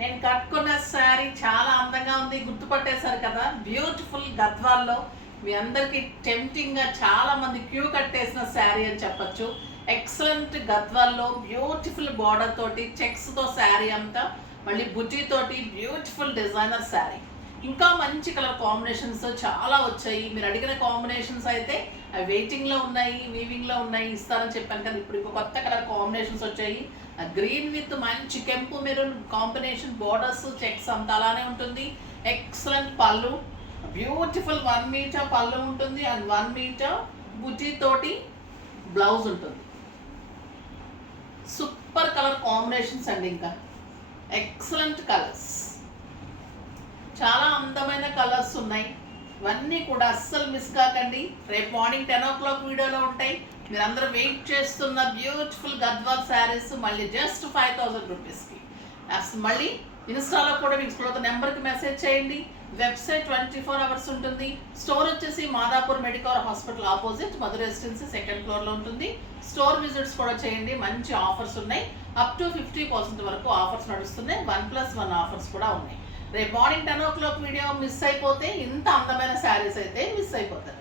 నేను కట్టుకున్న శారీ చాలా అందంగా ఉంది, గుర్తుపట్టేశారు కదా. బ్యూటిఫుల్ గద్వాల్లో మీ అందరికి టెంప్టింగ్ గా చాలా మంది క్యూ కట్టేసిన శారీ అని చెప్పొచ్చు. ఎక్సలెంట్ గద్వాల్లో బ్యూటిఫుల్ బార్డర్ తోటి చెక్స్ తో శారీ అంతా, మళ్ళీ బుటీ తోటి బ్యూటిఫుల్ డిజైనర్ శారీ. ఇంకా మంచి కలర్ కాంబినేషన్స్ చాలా వచ్చాయి. మీరు అడిగిన కాంబినేషన్స్ అయితే అవి వెయిటింగ్ లో ఉన్నాయి, వీవింగ్ లో ఉన్నాయి, ఇస్తారని చెప్పాను కదా. ఇప్పుడు ఇంకో కొత్త కలర్ కాంబినేషన్స్ వచ్చాయి. గ్రీన్ విత్ మంచి కెంపు మెరూన్ కాంబినేషన్, బోర్డర్స్ చెక్స్ అంతా అలానే ఉంటుంది. ఎక్సలెంట్ పళ్ళు, బ్యూటిఫుల్ 1 మీటర్ పళ్ళు ఉంటుంది అండ్ 1 మీటర్ బుటీ తోటి బ్లౌజ్ ఉంటుంది. సూపర్ కలర్ కాంబినేషన్స్ అండి, ఇంకా ఎక్సలెంట్ కలర్స్, చాలా అందమైన కలర్స్ ఉన్నాయి. ఇవన్నీ కూడా అస్సలు మిస్ కాకండి. రేపు మార్నింగ్ 10 o'clock వీడియోలో ఉంటాయి. మీరందరూ వెయిట్ చేస్తున్న బ్యూటిఫుల్ గద్వాల్ శారీస్ మళ్ళీ జస్ట్ 5,000 రూపీస్కి. మళ్ళీ ఇన్స్టాలో కూడా మీకు స్క్రోల్ నెంబర్కి మెసేజ్ చేయండి. వెబ్సైట్ 24 hours ఉంటుంది. స్టోర్ వచ్చేసి మాదాపూర్ మెడికల్ హాస్పిటల్ ఆపోజిట్ మధుర రెసిడెన్సీ 2nd floorలో ఉంటుంది. స్టోర్ విజిట్స్ కూడా చేయండి, మంచి ఆఫర్స్ ఉన్నాయి. అప్ టు 50% వరకు ఆఫర్స్ నడుస్తున్నాయి. 1+1 ఆఫర్స్ కూడా ఉన్నాయి. రేపు మార్నింగ్ 10 o'clock వీడియో మిస్ అయిపోతే ఇంత అందమైన శారీస్ అయితే మిస్ అయిపోతారు.